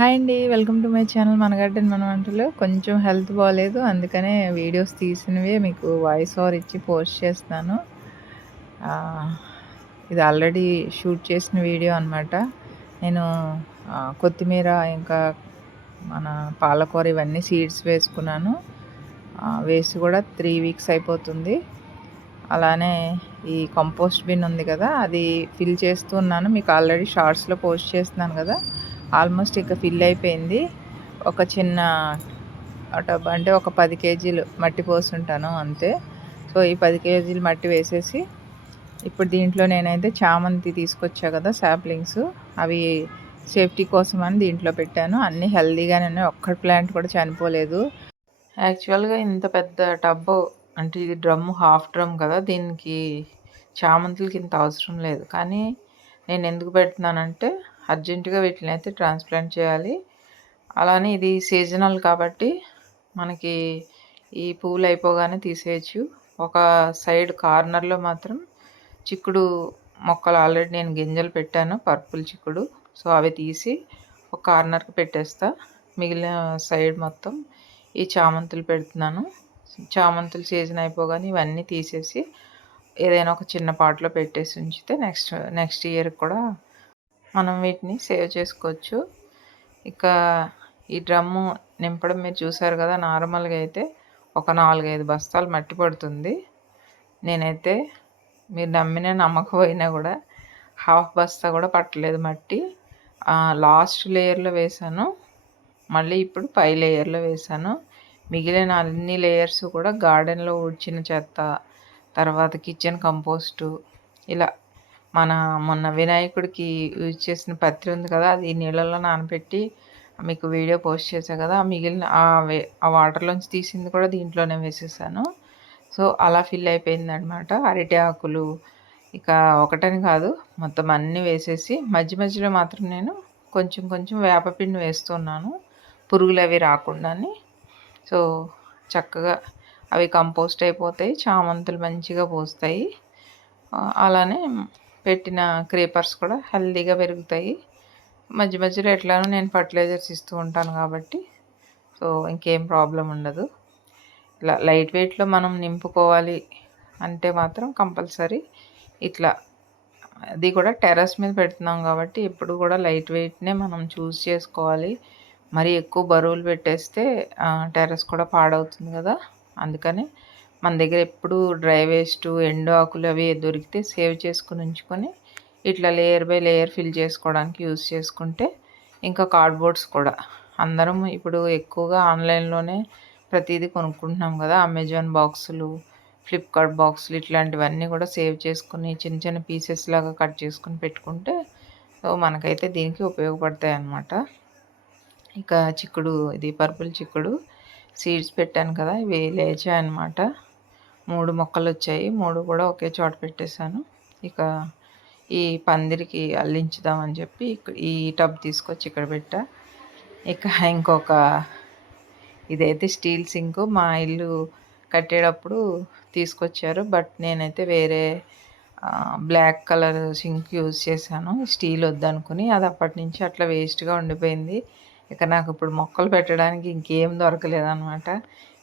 Hi అండి welcome to my channel మన garden మన వంటలు. కొంచెం హెల్త్ బాగాలేదు అందుకనే వీడియోస్ తీసినవి మీకు వాయిస్ ఓవర్ ఇచ్చి పోస్ట్ చేస్తున్నాను ఇది ఆల్రెడీ షూట్ చేసిన వీడియో అనమాట నేను కొత్తిమీర ఇంకా మన పాలకూర ఇవన్నీ సీడ్స్ వేసుకున్నాను. వేసి కూడా త్రీ వీక్స్ అయిపోతుంది. అలానే ఈ కంపోస్ట్ బిన్ ఉంది కదా అది ఫిల్ చేస్తున్నాను మీకు ఆల్రెడీ షార్ట్స్లో పోస్ట్ చేస్తున్నాను కదా. ఆల్మోస్ట్ ఇక ఫిల్ అయిపోయింది. ఒక చిన్న టబ్ అంటే ఒక పది కేజీలు మట్టి పోసుంటాను అంతే. సో ఈ పది కేజీలు మట్టి వేసేసి ఇప్పుడు దీంట్లో నేనైతే చామంతి తీసుకొచ్చా కదా శాప్లింగ్స్. అవి సేఫ్టీ కోసం అని దీంట్లో పెట్టాను. అన్నీ హెల్దీగానే ఉన్నాయి. ఒక్క ప్లాంట్ కూడా చనిపోలేదు. యాక్చువల్గా ఇంత పెద్ద టబ్ అంటే ఇది డ్రమ్ హాఫ్ డ్రమ్ కదా దీనికి చామంతులకి ఇంత అవసరం లేదు. కానీ నేను ఎందుకు పెడుతున్నానంటే అర్జెంటుగా వీటిని అయితే ట్రాన్స్ప్లాంట్ చేయాలి. అలానే ఇది సీజనల్ కాబట్టి మనకి ఈ పువ్వులు అయిపోగానే తీసేయచ్చు. ఒక సైడ్ కార్నర్లో మాత్రం చిక్కుడు మొక్కలు ఆల్రెడీ నేను గింజలు పెట్టాను పర్పుల్ చిక్కుడు. సో అవి తీసి ఒక కార్నర్కి పెట్టేస్తా. మిగిలిన సైడ్ మొత్తం ఈ చామంతులు పెడుతున్నాను. చామంతులు సీజన్ అయిపోగానే ఇవన్నీ తీసేసి ఏదైనా ఒక చిన్న పాట్లో పెట్టేసి ఉంచితే నెక్స్ట్ నెక్స్ట్ ఇయర్ కూడా మనం వీటిని సేవ్ చేసుకోవచ్చు. ఇక ఈ డ్రమ్ము నింపడం మీరు చూసారు కదా నార్మల్గా అయితే ఒక నాలుగైదు బస్తాలు మట్టి పడుతుంది. నేనైతే మీరు నమ్మిన నమ్మకపోయినా కూడా హాఫ్ బస్తా కూడా పట్టలేదు మట్టి. లాస్ట్ లేయర్లో వేసాను మళ్ళీ ఇప్పుడు పై లేయర్లో వేసాను మిగిలిన అన్ని లేయర్స్ కూడా గార్డెన్లో ఊడ్చిన చెత్త తర్వాత కిచెన్ కంపోస్టు ఇలా మన మొన్న వినాయకుడికి యూజ్ చేసిన పత్రి ఉంది కదా అది నీళ్ళల్లో నానబెట్టి మీకు వీడియో పోస్ట్ చేశా కదా మిగిలిన ఆ వే ఆ వాటర్లోంచి తీసింది కూడా దీంట్లోనే వేసేసాను. సో అలా ఫిల్ అయిపోయింది అనమాట అరటి ఆకులు ఇక ఒకటని కాదు మొత్తం అన్నీ వేసేసి మధ్య మధ్యలో మాత్రం నేను కొంచెం కొంచెం వేపపిండి వేస్తున్నాను పురుగులు అవి రాకుండాని. సో చక్కగా అవి కంపోస్ట్ అయిపోతాయి చామంతులు మంచిగా పోస్తాయి. అలానే పెట్టిన క్రీపర్స్ కూడా హెల్దీగా పెరుగుతాయి. మధ్య మధ్యలో ఎట్లానో నేను ఫర్టిలైజర్స్ ఇస్తూ ఉంటాను కాబట్టి సో ఇంకేం ప్రాబ్లం ఉండదు. ఇలా లైట్ వెయిట్లో మనం నింపుకోవాలి అంటే మాత్రం కంపల్సరీ ఇట్లా. అది కూడా టెర్రస్ మీద పెడుతున్నాం కాబట్టి ఎప్పుడు కూడా లైట్ వెయిట్నే మనం చూస్ చేసుకోవాలి. మరి ఎక్కువ బరువులు పెట్టేస్తే టెర్రస్ కూడా పాడవుతుంది కదా. అందుకని మన దగ్గర ఎప్పుడు డ్రై వేస్ట్ ఎండు ఆకులు అవి దొరికితే సేవ్ చేసుకుని ఉంచుకొని ఇట్లా లేయర్ బై లేయర్ ఫిల్ చేసుకోవడానికి యూస్ చేసుకుంటే ఇంకా కార్డ్బోర్డ్స్ కూడా. అందరం ఇప్పుడు ఎక్కువగా ఆన్లైన్లోనే ప్రతిదీ కొనుక్కుంటున్నాం కదా. అమెజాన్ బాక్సులు ఫ్లిప్కార్ట్ బాక్సులు ఇట్లాంటివన్నీ కూడా సేవ్ చేసుకుని చిన్న చిన్న పీసెస్ లాగా కట్ చేసుకుని పెట్టుకుంటే సో మనకైతే దీనికి ఉపయోగపడతాయి అన్నమాట. ఇక చిక్కుడు ఇది పర్పుల్ చిక్కుడు సీడ్స్ పెట్టాను కదా ఇవి లేచాయి అనమాట మూడు మొక్కలు వచ్చాయి మూడు కూడా ఒకే చోట పెట్టేశాను. ఇక ఈ పందిరికి అల్లించుదామని చెప్పి ఈ టబ్ తీసుకొచ్చి ఇక్కడ పెట్టా. ఇక ఇంకొక ఇదైతే స్టీల్ సింక్. మా ఇల్లు కట్టేటప్పుడు తీసుకొచ్చారు. బట్ నేనైతే వేరే బ్లాక్ కలర్ సింక్ యూజ్ చేశాను. స్టీల్ వద్దనుకుని అది అప్పటి నుంచి అట్లా వేస్ట్గా ఉండిపోయింది. ఇక నాకు ఇప్పుడు మొక్కలు పెట్టడానికి ఇంకేం దొరకలేదన్నమాట.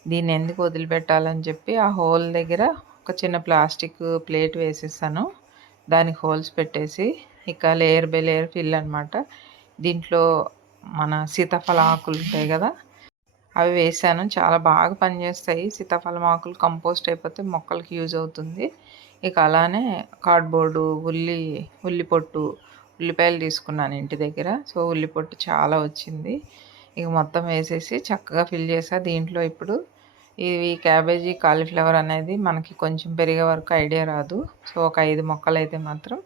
దీన్ని ఎందుకు వదిలిపెట్టాలని చెప్పి ఆ హోల్ దగ్గర ఒక చిన్న ప్లాస్టిక్ ప్లేట్ వేసేసాను. దానికి హోల్స్ పెట్టేసి ఇక లేయర్ బై లేయర్ ఫిల్ అనమాట దీంట్లో మన సీతాఫల ఆకులు ఉంటాయి కదా అవి వేసాను. చాలా బాగా పనిచేస్తాయి. సీతాఫలం ఆకులు కంపోస్ట్ అయిపోతే మొక్కలకి యూజ్ అవుతుంది. ఇక అలానే కార్డ్బోర్డు ఉల్లి ఉల్లి పొట్టు ఉల్లిపాయలు తీసుకున్నాను ఇంటి దగ్గర. సో ఉల్లి పొట్టు చాలా వచ్చింది. ఇక మొత్తం వేసేసి చక్కగా ఫిల్ చేసా. దీంట్లో ఇప్పుడు ఇవి క్యాబేజీ కాలీఫ్లవర్ అనేది మనకి కొంచెం పెరిగే వరకు ఐడియా రాదు. సో ఒక ఐదు మొక్కలు అయితే మాత్రం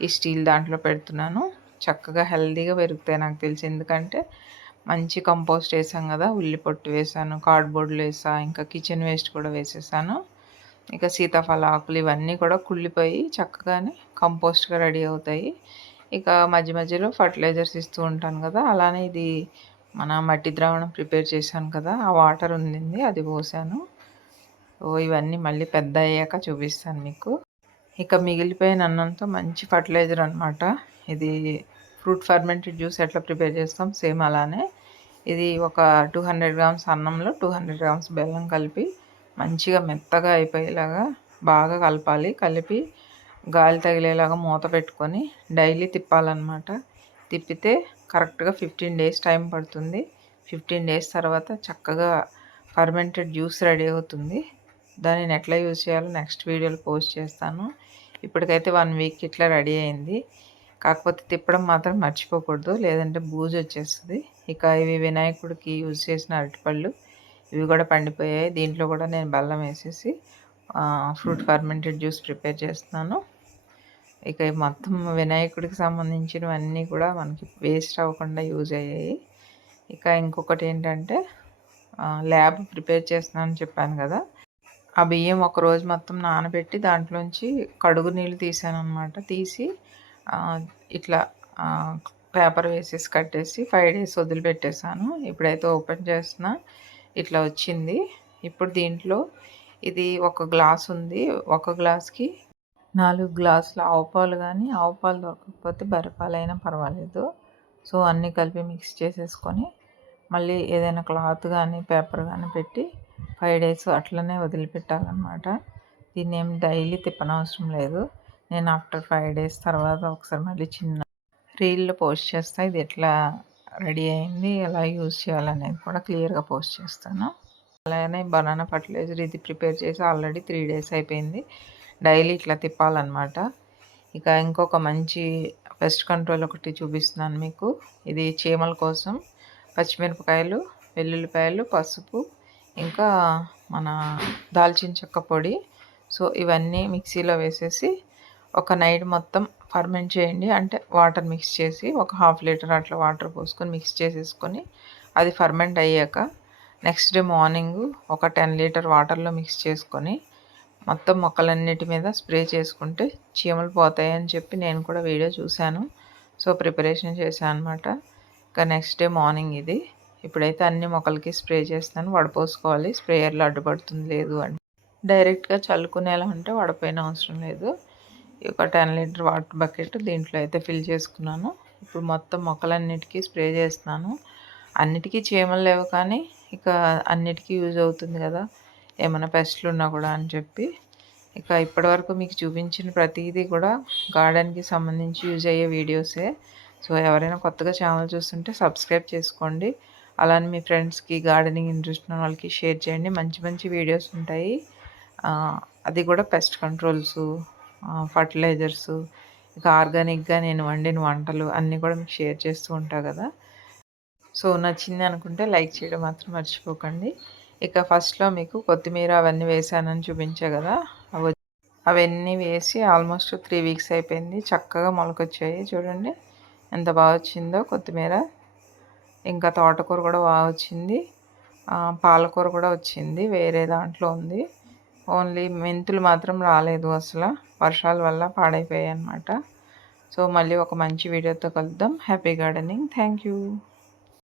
ఈ స్టీల్ దాంట్లో పెడుతున్నాను. చక్కగా హెల్దీగా పెరుగుతాయి నాకు తెలిసి. ఎందుకంటే మంచి కంపోస్ట్ వేసాం కదా ఉల్లి పొట్టు వేసాను కార్డ్బోర్డ్లు వేసా ఇంకా కిచెన్ వేస్ట్ కూడా వేసేసాను. ఇక సీతాఫల ఆకులు ఇవన్నీ కూడా కుళ్ళిపోయి చక్కగానే కంపోస్ట్గా రెడీ అవుతాయి. ఇక మధ్య మధ్యలో ఫర్టిలైజర్స్ ఇస్తూ ఉంటాను కదా అలానే ఇది మన మట్టి ద్రావణం ప్రిపేర్ చేశాను కదా ఆ వాటర్ ఉంది అది పోసాను. ఓ ఇవన్నీ మళ్ళీ పెద్ద అయ్యాక చూపిస్తాను మీకు. ఇక మిగిలిపోయిన అన్నంతో మంచి ఫర్టిలైజర్ అనమాట ఇది ఫ్రూట్ ఫర్మెంటెడ్ జ్యూస్ ఎట్లా ప్రిపేర్ చేస్తాం? సేమ్ అలానే. ఇది ఒక టూ హండ్రెడ్ గ్రామ్స్ అన్నంలో టూ హండ్రెడ్ గ్రామ్స్ బెల్లం కలిపి మంచిగా మెత్తగా అయిపోయేలాగా బాగా కలపాలి. కలిపి గాలి తగిలేలాగా మూత పెట్టుకొని డైలీ తిప్పాలన్నమాట. తిప్పితే కరెక్ట్గా ఫిఫ్టీన్ డేస్ టైం పడుతుంది. ఫిఫ్టీన్ డేస్ తర్వాత చక్కగా ఫర్మెంటెడ్ జ్యూస్ రెడీ అవుతుంది. దానిని ఎట్లా యూజ్ చేయాలో. నెక్స్ట్ వీడియోలో పోస్ట్ చేస్తాను. ఇప్పటికైతే వన్ వీక్ ఇట్లా రెడీ అయింది. కాకపోతే తిప్పడం మాత్రం మర్చిపోకూడదు. లేదంటే బూజు వచ్చేస్తుంది. ఇక ఇవి వినాయకుడికి యూజ్ చేసిన అరటిపళ్ళు ఇవి కూడా పండిపోయాయి. దీంట్లో కూడా నేను బెల్లం వేసేసి ఫ్రూట్ ఫర్మెంటెడ్ జ్యూస్ ప్రిపేర్ చేస్తున్నాను. ఇక మొత్తం వినాయకుడికి సంబంధించినవన్నీ కూడా మనకి వేస్ట్ అవ్వకుండా యూజ్ అయ్యాయి. ఇక ఇంకొకటి ఏంటంటే ల్యాబ్ ప్రిపేర్ చేస్తున్నానని చెప్పాను కదా. ఆ బియ్యం ఒక రోజు మొత్తం నానబెట్టి దాంట్లోంచి కడుగు నీళ్ళు తీసాను అనమాట తీసి ఇట్లా పేపర్ వేసేసి కట్టేసి ఫైవ్ డేస్ వదిలిపెట్టేసాను ఇప్పుడైతే ఓపెన్ చేస్తున్నా. ఇట్లా వచ్చింది. ఇప్పుడు దీంట్లో ఇది ఒక గ్లాస్ ఉంది. ఒక గ్లాస్కి నాలుగు గ్లాసుల ఆవు పాలు కానీ ఆవు పాలు దొరకకపోతే బర్రెపాలైనా పర్వాలేదు. సో అన్నీ కలిపి మిక్స్ చేసేసుకొని మళ్ళీ ఏదైనా క్లాత్ కానీ పేపర్ కానీ పెట్టి ఫైవ్ డేస్ అట్లనే వదిలిపెట్టాలన్నమాట. దీన్ని ఏం డైలీ తిప్పనవసరం లేదు. నేను ఆఫ్టర్ ఫైవ్ డేస్ తర్వాత ఒకసారి మళ్ళీ చిన్న రీల్లో పోస్ట్ చేస్తాను ఇది ఎట్లా రెడీ అయింది ఎలా యూజ్ చేయాలనేది కూడా క్లియర్గా పోస్ట్ చేస్తాను. అలానే బనానా ఫర్టిలైజర్ ఇది ప్రిపేర్ చేసి ఆల్రెడీ త్రీ డేస్ అయిపోయింది. డైలీ ఇట్లా తిప్పాలన్నమాట. ఇక ఇంకొక మంచి పెస్ట్ కంట్రోల్ ఒకటి చూపిస్తున్నాను మీకు. ఇది చీమల కోసం పచ్చిమిరపకాయలు వెల్లుల్లిపాయలు పసుపు ఇంకా మన దాల్చిన చెక్క పొడి. సో ఇవన్నీ మిక్సీలో వేసేసి ఒక నైట్ మొత్తం ఫర్మెంట్ చేయండి. అంటే వాటర్ మిక్స్ చేసి ఒక హాఫ్ లీటర్ అట్లా వాటర్ పోసుకొని మిక్స్ చేసేసుకొని అది ఫర్మెంట్ అయ్యాక నెక్స్ట్ డే మార్నింగ్ ఒక టెన్ లీటర్ వాటర్లో మిక్స్ చేసుకొని మొత్తం మొక్కలన్నిటి మీద స్ప్రే చేసుకుంటే చీమలు పోతాయని చెప్పి నేను కూడా వీడియో చూశాను. సో ప్రిపరేషన్ చేశాను అనమాట ఇంకా నెక్స్ట్ డే మార్నింగ్ ఇది. ఇప్పుడైతే అన్ని మొక్కలకి స్ప్రే చేస్తాను. వడపోసుకోవాలి. స్ప్రేయర్లో అడ్డుపడుతుంది లేదు అని డైరెక్ట్గా చల్లుకునేలా ఉంటే వడపోయిన అవసరం లేదు. ఒక టెన్ లీటర్ వాటర్ బకెట్ దీంట్లో అయితే ఫిల్ చేసుకున్నాను. ఇప్పుడు మొత్తం మొక్కలన్నిటికీ స్ప్రే చేస్తున్నాను. అన్నిటికీ చీమలు లేవు కానీ ఇక అన్నిటికీ యూజ్ అవుతుంది కదా. ఏమైనా పెస్ట్లు ఉన్నా కూడా అని చెప్పి. ఇక ఇప్పటివరకు మీకు చూపించిన ప్రతిదీ కూడా గార్డెన్కి సంబంధించి యూజ్ అయ్యే వీడియోసే. సో ఎవరైనా కొత్తగా ఛానల్ చూస్తుంటే సబ్స్క్రైబ్ చేసుకోండి. అలానే మీ ఫ్రెండ్స్కి గార్డెనింగ్ ఇంట్రెస్ట్ ఉన్న వాళ్ళకి షేర్ చేయండి. మంచి మంచి వీడియోస్ ఉంటాయి. అది కూడా పెస్ట్ కంట్రోల్స్ ఫర్టిలైజర్స్ ఇక ఆర్గానిక్గా నేను వండిన వంటలు అన్నీ కూడా మీకు షేర్ చేస్తూ ఉంటా కదా. సో నచ్చింది అనుకుంటే లైక్ చేయడం మాత్రం మర్చిపోకండి. ఇక ఫస్ట్లో మీకు కొత్తిమీర అవన్నీ వేసానని చూపించా కదా. అవి అవన్నీ వేసి ఆల్మోస్ట్ త్రీ వీక్స్ అయిపోయింది. చక్కగా మొలకొచ్చాయి. చూడండి ఎంత బాగా వచ్చిందో కొత్తిమీర. ఇంకా తోటకూర కూడా బాగా వచ్చింది. పాలకూర కూడా వచ్చింది. వేరే దాంట్లో ఉంది. ఓన్లీ మెంతులు మాత్రం రాలేదు అసలు. వర్షాల వల్ల పాడైపోయాయి అన్నమాట. సో మళ్ళీ ఒక మంచి వీడియోతో కలుద్దాం. Happy gardening thank you